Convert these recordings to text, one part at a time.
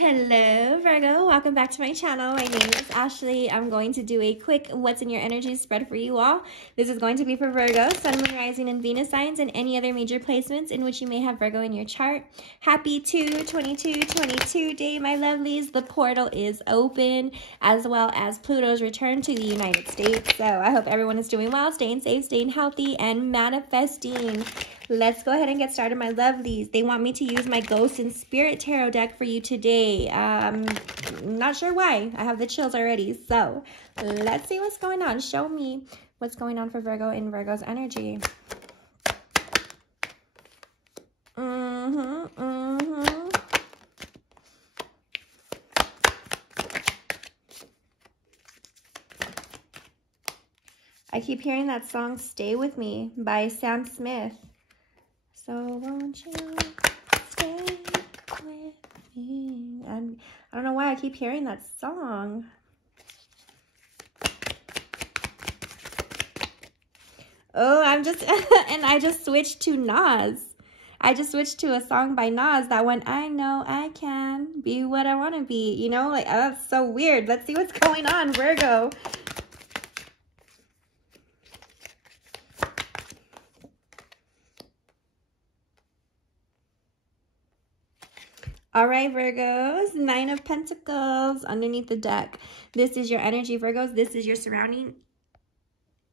Hello Virgo, welcome back to my channel. My name is Ashley. I'm going to do a quick what's in your energy spread for you all. This is going to be for Virgo, Sun, Moon, Rising, and Venus signs, and any other major placements in which you may have Virgo in your chart. Happy 2/22/22 day, my lovelies. The portal is open, as well as Pluto's return to the United States. So I hope everyone is doing well, staying safe, staying healthy, and manifesting. Let's go ahead and get started, my lovelies. They want me to use my Ghost and Spirit Tarot deck for you today. Not sure why. I have the chills already. So let's see what's going on. Show me what's going on for Virgo in Virgo's energy. I keep hearing that song Stay With Me by Sam Smith. So won't you stay with me? And I don't know why I keep hearing that song. Oh, and I just switched to Nas. I just switched to a song by Nas, that one, I know I can be what I want to be. You know, like, that's so weird. Let's see what's going on, Virgo. All right, Virgos, 9 of Pentacles underneath the deck. This is your energy, Virgos. This is your surrounding,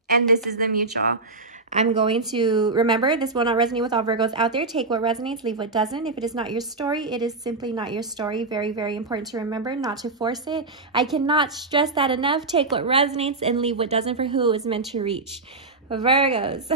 and this is the mutual. I'm going to, remember, this will not resonate with all Virgos out there. Take what resonates, leave what doesn't. If it is not your story, it is simply not your story. Very, very important to remember, not to force it. I cannot stress that enough. Take what resonates and leave what doesn't for who it was meant to reach. Virgos.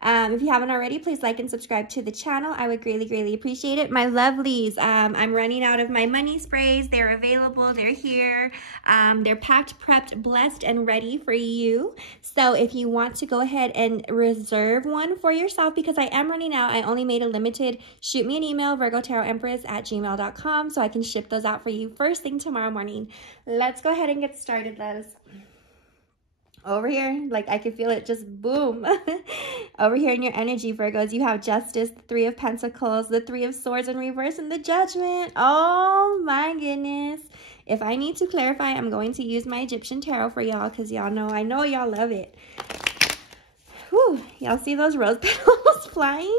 If you haven't already, please like and subscribe to the channel. I would greatly, greatly appreciate it. My lovelies, I'm running out of my money sprays. They're available. They're here. They're packed, prepped, blessed, and ready for you. So if you want to go ahead and reserve one for yourself, because I am running out, I only made a limited, shoot me an email, virgotarotempress@gmail.com, so I can ship those out for you first thing tomorrow morning. Let's go ahead and get started, loves. Over here, like I can feel it just boom. Over here in your energy, Virgos, you have Justice, the 3 of Pentacles, the 3 of Swords in reverse, and the Judgment. Oh my goodness. If I need to clarify, I'm going to use my Egyptian tarot for y'all, because y'all know, I know y'all love it. Whew, y'all see those rose petals flying?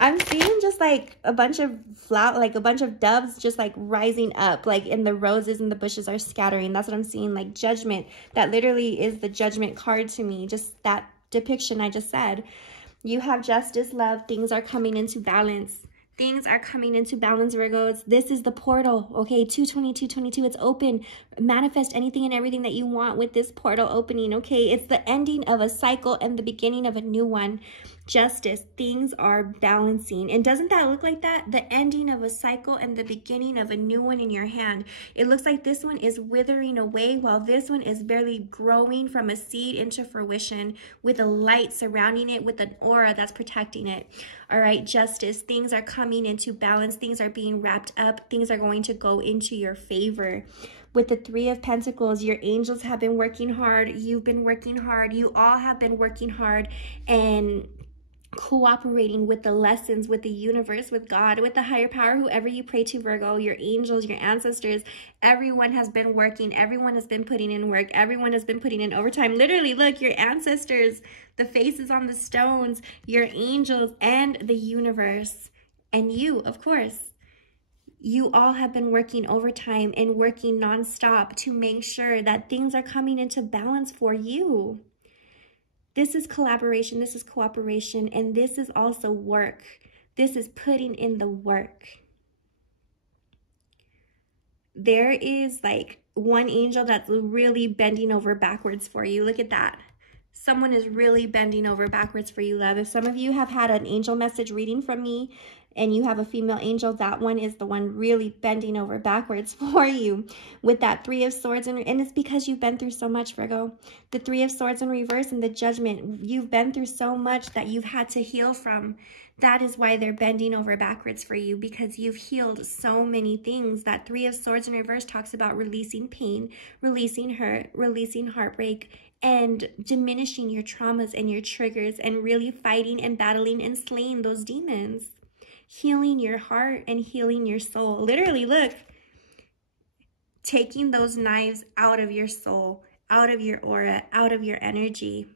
I'm seeing just like a bunch of like a bunch of doves just like rising up, like, and the roses and the bushes are scattering. That's what I'm seeing, like Judgment. That literally is the Judgment card to me, just that depiction I just said. You have Justice, love, things are coming into balance. Things are coming into balance, Virgos. This is the portal, okay? 2/22/22, it's open. Manifest anything and everything that you want with this portal opening, okay? It's the ending of a cycle and the beginning of a new one. Justice, things are balancing. And doesn't that look like that? The ending of a cycle and the beginning of a new one in your hand. It looks like this one is withering away while this one is barely growing from a seed into fruition with a light surrounding it, with an aura that's protecting it. All right, Justice, things are coming into balance. Things are being wrapped up. Things are going to go into your favor. With the 3 of Pentacles, your angels have been working hard. You've been working hard. You all have been working hard and cooperating with the lessons, with the universe, with God, with the higher power, whoever you pray to, Virgo, your angels, your ancestors. Everyone has been working. Everyone has been putting in work. Everyone has been putting in overtime. Literally, look, your ancestors, the faces on the stones, your angels, and the universe. And you, of course. You all have been working overtime and working nonstop to make sure that things are coming into balance for you. This is collaboration, this is cooperation, and this is also work. This is putting in the work. There is like one angel that's really bending over backwards for you. Look at that. Someone is really bending over backwards for you, love. If some of you have had an angel message reading from me and you have a female angel, that one is the one really bending over backwards for you with that 3 of Swords. And it's because you've been through so much, Virgo. The 3 of Swords in reverse and the Judgment. You've been through so much that you've had to heal from. That is why they're bending over backwards for you, because you've healed so many things. That 3 of Swords in reverse talks about releasing pain, releasing hurt, releasing heartbreak, and diminishing your traumas and your triggers, and really fighting and battling and slaying those demons. Healing your heart and healing your soul. Literally, look, taking those knives out of your soul, out of your aura, out of your energy.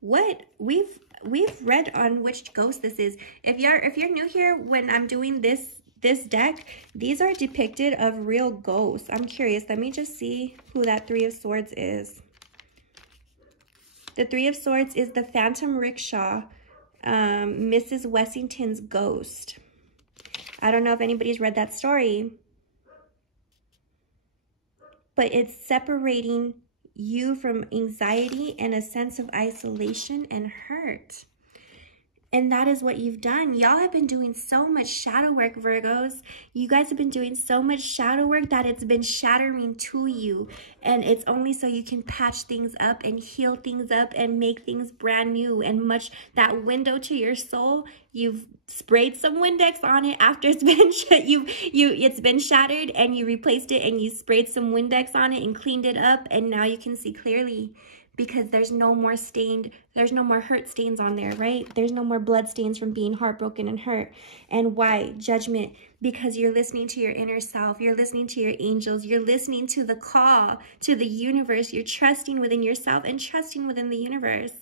What we've read on which ghost this is. If you're new here, when I'm doing this deck, these are depicted of real ghosts. I'm curious. Let me just see who that Three of Swords is. The Three of Swords is the Phantom Rickshaw, Mrs. Wessington's ghost. I don't know if anybody's read that story, but it's separating you from anxiety and a sense of isolation and hurt. And that is what you've done. Y'all have been doing so much shadow work, Virgos. You guys have been doing so much shadow work that it's been shattering to you. And it's only so you can patch things up and heal things up and make things brand new. And that window to your soul, you've sprayed some Windex on it after it's been it's been shattered, and you replaced it and you sprayed some Windex on it and cleaned it up, and now you can see clearly. Because there's no more hurt stains on there, right? There's no more blood stains from being heartbroken and hurt. And why? Judgment. Because you're listening to your inner self. You're listening to your angels. You're listening to the call to the universe. You're trusting within yourself and trusting within the universe.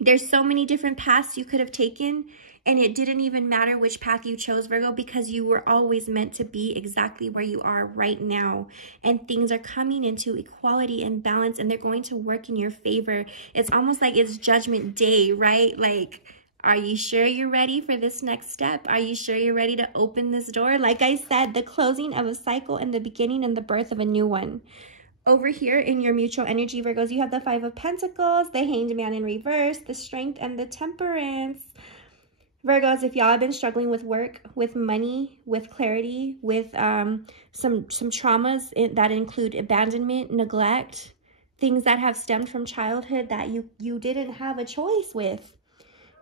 There's so many different paths you could have taken, and it didn't even matter which path you chose, Virgo, because you were always meant to be exactly where you are right now. And things are coming into equality and balance, and they're going to work in your favor. It's almost like it's judgment day, right? Like, are you sure you're ready for this next step? Are you sure you're ready to open this door? Like I said, the closing of a cycle and the beginning and the birth of a new one. Over here in your mutual energy, Virgos, you have the Five of Pentacles, the Hanged Man in reverse, the Strength, and the Temperance. Virgos, if y'all have been struggling with work, with money, with clarity, with some traumas that include abandonment, neglect, things that have stemmed from childhood that you didn't have a choice with,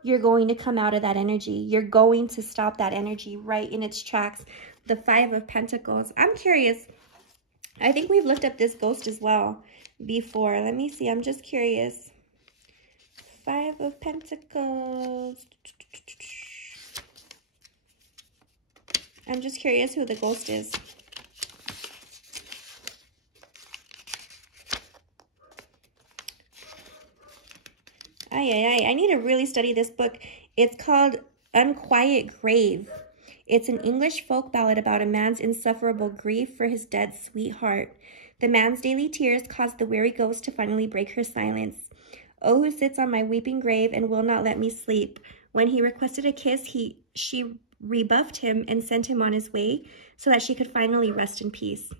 you're going to come out of that energy. You're going to stop that energy right in its tracks. The Five of Pentacles. I'm curious. I think we've looked at this ghost as well before. Let me see. I'm just curious. Five of Pentacles. I'm just curious who the ghost is. I need to really study this book. It's called Unquiet Grave. It's an English folk ballad about a man's insufferable grief for his dead sweetheart. The man's daily tears caused the weary ghost to finally break her silence. Oh, who sits on my weeping grave and will not let me sleep. When he requested a kiss, she rebuffed him and sent him on his way so that she could finally rest in peace.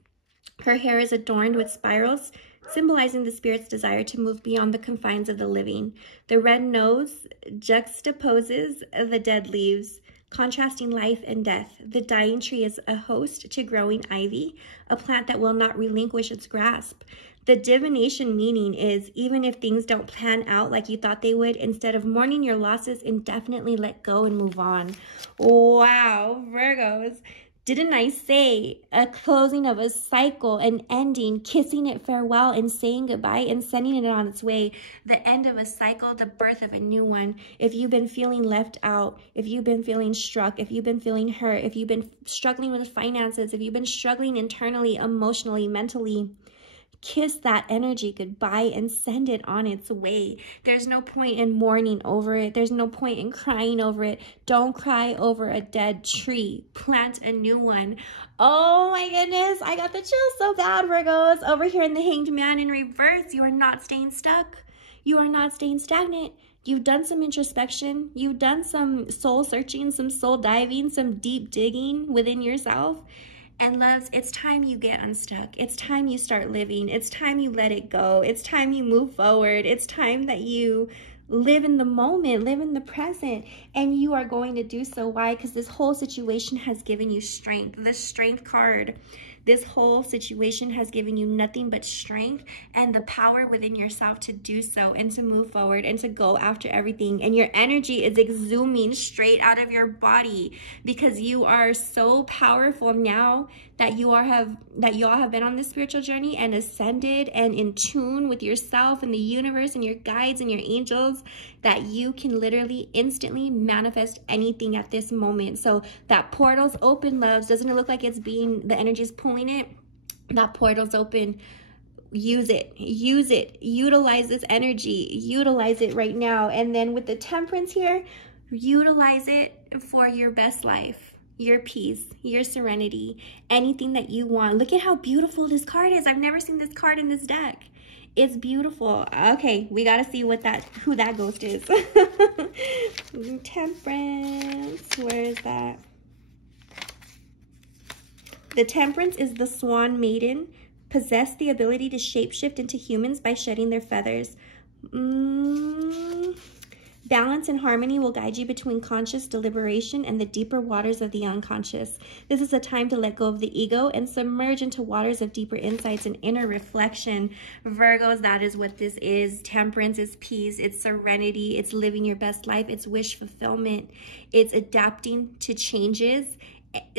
Her hair is adorned with spirals, symbolizing the spirit's desire to move beyond the confines of the living. The red nose juxtaposes the dead leaves, contrasting life and death. The dying tree is a host to growing ivy, a plant that will not relinquish its grasp. The divination meaning is, even if things don't plan out like you thought they would, instead of mourning your losses, indefinitely let go and move on. Wow, Virgos. Didn't I say a closing of a cycle, an ending, kissing it farewell and saying goodbye and sending it on its way? The end of a cycle, the birth of a new one. If you've been feeling left out, if you've been feeling struck, if you've been feeling hurt, if you've been struggling with finances, if you've been struggling internally, emotionally, mentally, kiss that energy goodbye and send it on its way. There's no point in mourning over it. There's no point in crying over it. Don't cry over a dead tree. Plant a new one. Oh my goodness, I got the chills so bad, Virgos. Over here in the Hanged Man in reverse, you are not staying stuck. You are not staying stagnant. You've done some introspection. You've done some soul searching, some soul diving, some deep digging within yourself. And loves, it's time you get unstuck. It's time you start living. It's time you let it go. It's time you move forward. It's time that you live in the moment, live in the present. And you are going to do so. Why? Because this whole situation has given you strength. The Strength card. This whole situation has given you nothing but strength and the power within yourself to do so and to move forward and to go after everything. And your energy is exhuming straight out of your body because you are so powerful now that you all have been on this spiritual journey and ascended and in tune with yourself and the universe and your guides and your angels. that you can literally instantly manifest anything at this moment. So that portal's open, loves. Doesn't it look like it's being, the energy's pulling it? That portal's open. Use it, utilize this energy, utilize it right now. And then with the Temperance here, utilize it for your best life, your peace, your serenity, anything that you want. Look at how beautiful this card is. I've never seen this card in this deck. It's beautiful. Okay, we gotta see what who that ghost is. Temperance, where is that? The Temperance is the Swan Maiden. Possess the ability to shapeshift into humans by shedding their feathers. Balance and harmony will guide you between conscious deliberation and the deeper waters of the unconscious. This is a time to let go of the ego and submerge into waters of deeper insights and inner reflection. Virgos, that is what this is. Temperance is peace, it's serenity, it's living your best life, it's wish fulfillment, it's adapting to changes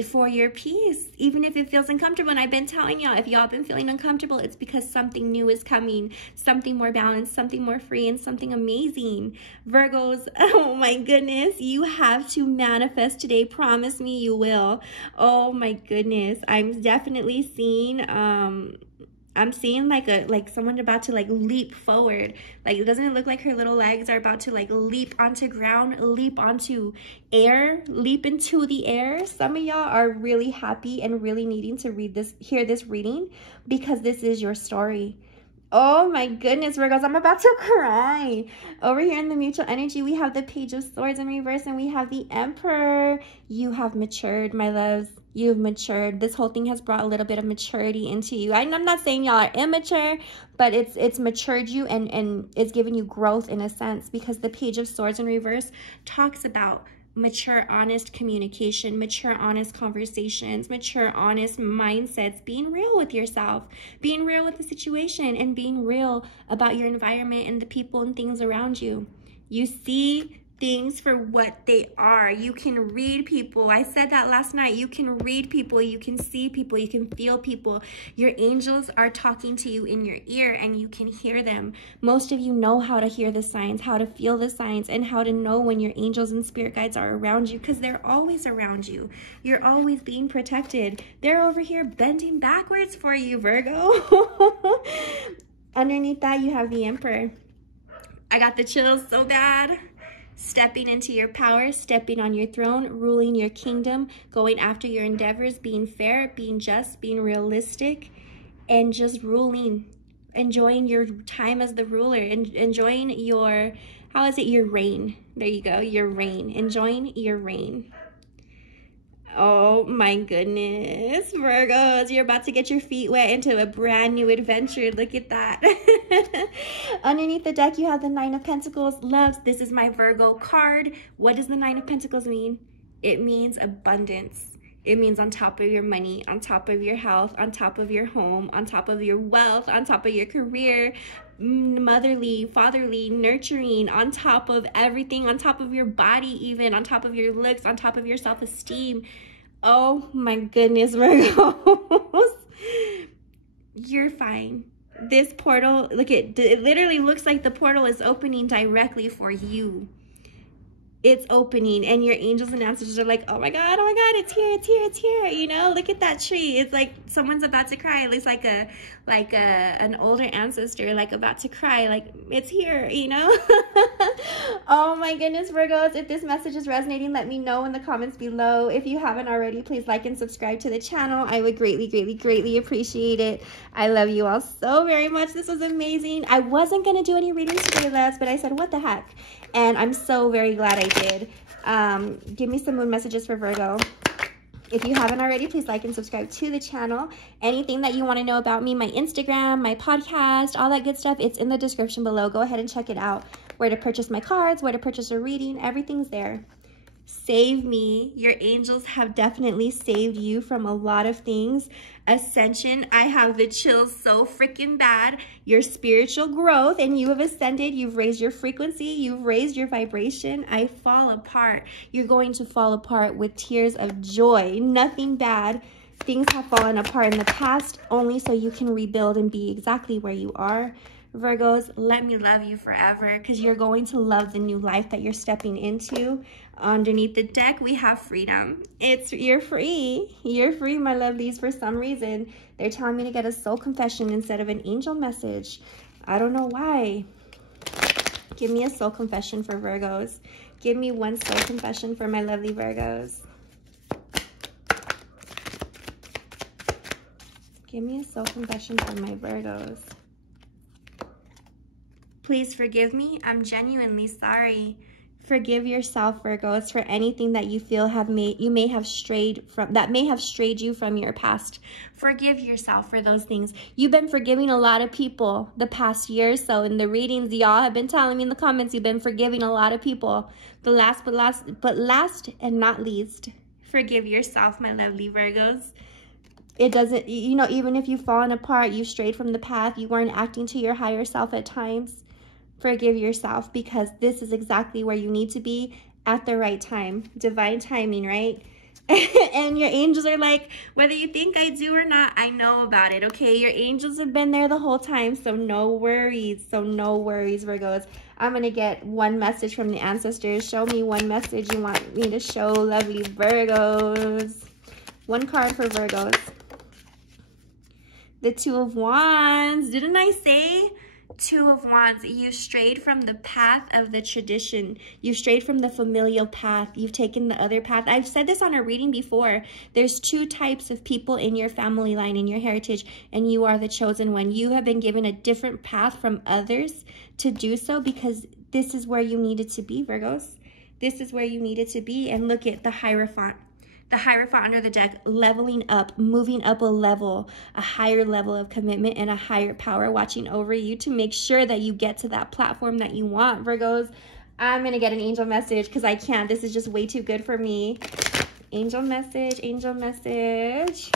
for your peace, even if it feels uncomfortable. And I've been telling y'all, if y'all been feeling uncomfortable, it's because something new is coming, something more balanced, something more free, and something amazing. Virgos, oh my goodness, you have to manifest today. Promise me you will. Oh my goodness, I'm definitely seeing I'm seeing like someone about to like leap forward. Like, doesn't it look like her little legs are about to like leap onto ground, leap onto air, leap into the air? Some of y'all are really happy and really needing to hear this reading, because this is your story. Oh my goodness, Virgos, I'm about to cry. Over here in the mutual energy, we have the Page of Swords in reverse, and we have the Emperor. You have matured, my loves. You've matured. This whole thing has brought a little bit of maturity into you. I'm not saying y'all are immature, but it's matured you, and it's given you growth in a sense, because the Page of Swords in reverse talks about mature, honest communication, mature, honest conversations, mature, honest mindsets, being real with yourself, being real with the situation, and being real about your environment and the people and things around you. You see things for what they are. You can read people. I said that last night. You can read people. You can see people. You can feel people. Your angels are talking to you in your ear, and you can hear them. Most of you know how to hear the signs, how to feel the signs, and how to know when your angels and spirit guides are around you, because they're always around you. You're always being protected. They're over here bending backwards for you, Virgo. Underneath that, you have the Emperor. I got the chills so bad. Stepping into your power, stepping on your throne, ruling your kingdom, going after your endeavors, being fair, being just, being realistic, and just ruling, enjoying your time as the ruler, and enjoying your, your reign. There you go, your reign, enjoying your reign. Oh my goodness, Virgos, you're about to get your feet wet into a brand new adventure. Look at that. Underneath the deck, you have the Nine of Pentacles. Loves, this is my Virgo card. What does the Nine of Pentacles mean? It means abundance. It means on top of your money, on top of your health, on top of your home, on top of your wealth, on top of your career, motherly, fatherly, nurturing, on top of everything, on top of your body even, on top of your looks, on top of your self-esteem. Oh my goodness, Virgos. You're fine. This portal, look, it literally looks like the portal is opening directly for you. It's opening, and your angels and ancestors are like, oh my God, it's here, it's here, it's here. You know, look at that tree. It's like someone's about to cry. It looks like an older ancestor, like about to cry, like it's here, you know. Oh my goodness, Virgos, if this message is resonating, let me know in the comments below. If you haven't already, please like and subscribe to the channel. I would greatly, greatly, greatly appreciate it. I love you all so very much. This was amazing. I wasn't going to do any readings today, loves, but I said, what the heck? And I'm so very glad I did. Give me some moon messages for Virgo. If you haven't already, please like and subscribe to the channel. Anything that you want to know about me, my Instagram, my podcast, all that good stuff, it's in the description below. Go ahead and check it out. Where to purchase my cards, where to purchase a reading, everything's there. Save me. Your angels have definitely saved you from a lot of things. Ascension, I have the chills so freaking bad. Your spiritual growth, and you have ascended. You've raised your frequency. You've raised your vibration. I fall apart. You're going to fall apart with tears of joy. Nothing bad. Things have fallen apart in the past only so you can rebuild and be exactly where you are. Virgos, let me love you forever, because you're going to love the new life that you're stepping into. Underneath the deck, we have freedom. You're free. You're free, my lovelies. For some reason, they're telling me to get a soul confession instead of an angel message. I don't know why. Give me a soul confession for Virgos. Give me one soul confession for my lovely Virgos. Give me a soul confession for my Virgos. Please forgive me. I'm genuinely sorry. Forgive yourself, Virgos, for anything that you feel may have strayed you from your past. Forgive yourself for those things. You've been forgiving a lot of people the past year or so. In the readings, y'all have been telling me in the comments, you've been forgiving a lot of people. Last and not least, forgive yourself, my lovely Virgos. It doesn't, you know, even if you've fallen apart, you've strayed from the path, you weren't acting to your higher self at times. Forgive yourself, because this is exactly where you need to be at the right time. Divine timing, right? And your angels are like, whether you think I do or not, I know about it, okay? Your angels have been there the whole time, so no worries. So no worries, Virgos. I'm going to get one message from the ancestors. Show me one message you want me to show lovely Virgos. One card for Virgos. The Two of Wands. Didn't I say? Two of Wands. You've strayed from the path of the tradition. You've strayed from the familial path. You've taken the other path. I've said this on a reading before. There's two types of people in your family line, in your heritage, and you are the chosen one. You have been given a different path from others to do so, because this is where you needed to be, Virgos. This is where you needed to be. And look at the Hierophant. The Hierophant under the deck, leveling up, moving up a level, a higher level of commitment and a higher power watching over you to make sure that you get to that platform that you want, Virgos. I'm going to get an angel message because I can't. This is just way too good for me. Angel message, angel message.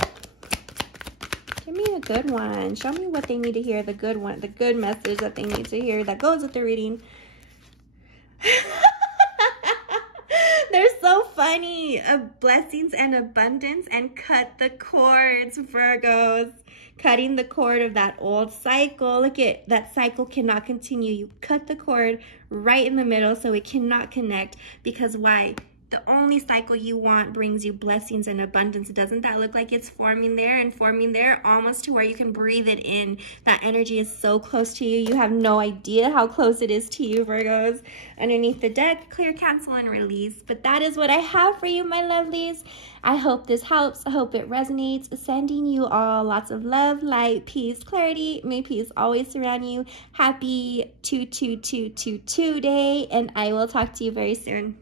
Give me a good one. Show me what they need to hear, the good one, the good message that they need to hear that goes with the reading. They're so funny. Blessings and abundance, and cut the cords, Virgos. Cutting the cord of that old cycle. Look at that cycle cannot continue. You cut the cord right in the middle so it cannot connect. Because why? The only cycle you want brings you blessings and abundance. Doesn't that look like it's forming there and forming there, almost to where you can breathe it in? That energy is so close to you. You have no idea how close it is to you, Virgos. Underneath the deck, clear, cancel, and release. But that is what I have for you, my lovelies. I hope this helps. I hope it resonates. Sending you all lots of love, light, peace, clarity. May peace always surround you. Happy 2/2/2/2 day, and I will talk to you very soon.